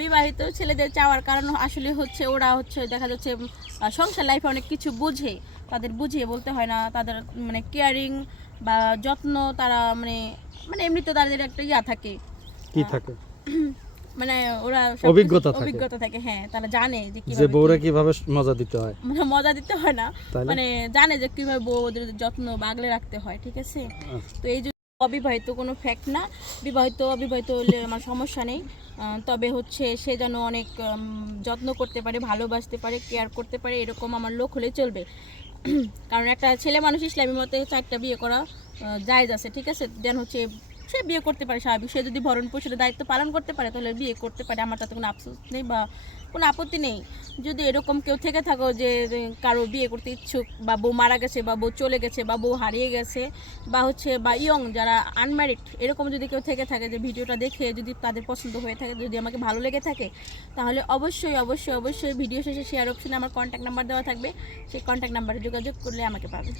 বিবাহিত ছেলেদের চাওয়ার কারণ আসলে হচ্ছে ওরা হচ্ছে দেখা যাচ্ছে সংসার লাইফে অনেক কিছু বুঝে, তাদের বুঝিয়ে বলতে হয় না, তাদের মানে কেয়ারিং বা যত্ন তারা মানে মানে এমনিতে তাদের একটা থাকে কি থাকে মানে ওরা অভিজ্ঞতা থাকে। হ্যাঁ, তারা জানে যে কিভাবে বউরা কিভাবে মজা দিতে হয়, মানে মজা দিতে হয় না, মানে জানে যে কিভাবে বউদের যত্ন আগলে রাখতে হয়। ঠিক আছে, তো এই যে অবিবাহিত কোনো ফ্যাক্ট না, বিবাহিত অবিবাহিত হলে আমার সমস্যা নেই, তবে হচ্ছে সে যেন অনেক যত্ন করতে পারে, ভালোবাসতে পারে, কেয়ার করতে পারে, এরকম আমার লোক হলে চলবে। কারণ একটা ছেলে মানুষ ইসলামী মতে 4টা বিয়ে করা জায়েজ আছে। ঠিক আছে, দেন হচ্ছে সে বিয়ে করতে পারে স্বাভাবিক, সে যদি ভরণ পোষণের দায়িত্ব পালন করতে পারে তাহলে বিয়ে করতে পারে, আমার তাতে কোনো আফসোস নেই বা কোনো আপত্তি নেই। যদি এরকম কেউ থেকে থাকো যে কারো বিয়ে করতে ইচ্ছুক, বা বউ মারা গেছে বা বউ চলে গেছে বা বউ হারিয়ে গেছে বা হচ্ছে বা ইয়ং যারা আনম্যারিড, এরকম যদি কেউ থেকে থাকে যে ভিডিওটা দেখে যদি তাদের পছন্দ হয়ে থাকে, যদি আমাকে ভালো লেগে থাকে, তাহলে অবশ্যই অবশ্যই অবশ্যই ভিডিও শেষে শেয়ার অপশনে আমার কন্ট্যাক্ট নাম্বার দেওয়া থাকবে, সেই কন্ট্যাক্ট নাম্বারে যোগাযোগ করলে আমাকে পাবে।